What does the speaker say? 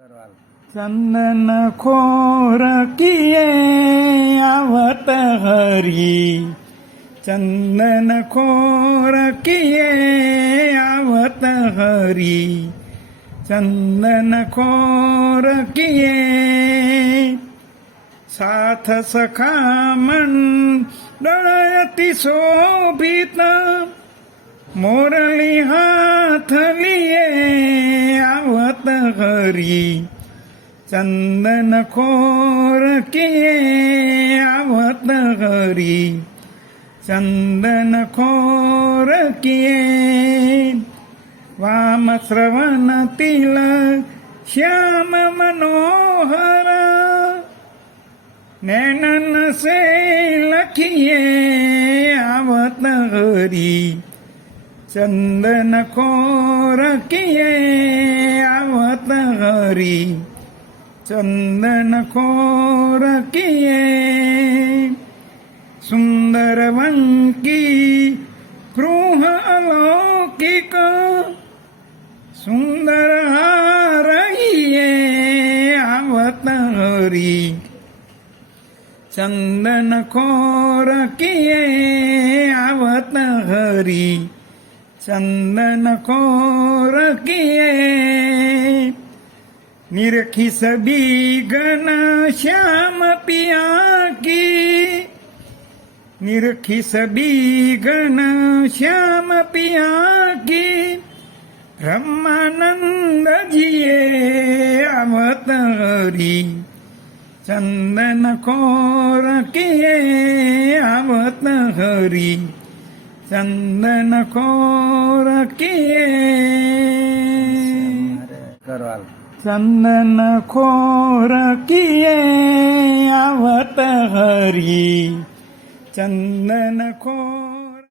चंदन खोर किए आवत हरी, चंदन खोर किए आवत हरी, चंदन खोर किए साथ सखा मंडळती शोभित, मोरली हाथ लिए आवत हरी, चंदन खोर किए आवत हरी, चंदन खोर किए वाम श्रवण तिल श्याम मनोहर, नैनन से लखिए आवत हरी, चंदन खोर किए आवत हरी, चंदन खोर किए सुंदर वंकी गृह अलौकिक, सुंदर हारइए आवत हरी, चंदन खोर किए आवत हरी, चंदन खोर किए निरखी सभी गण श्याम पिया की, निरखी सभी गण श्याम पिया की, ब्रह्मानंद जिए आवत हरी, चंदन खोर किए आवत हरी, चंदन खोर किए चंदन खोर किए आवत हरी, चंदन खोर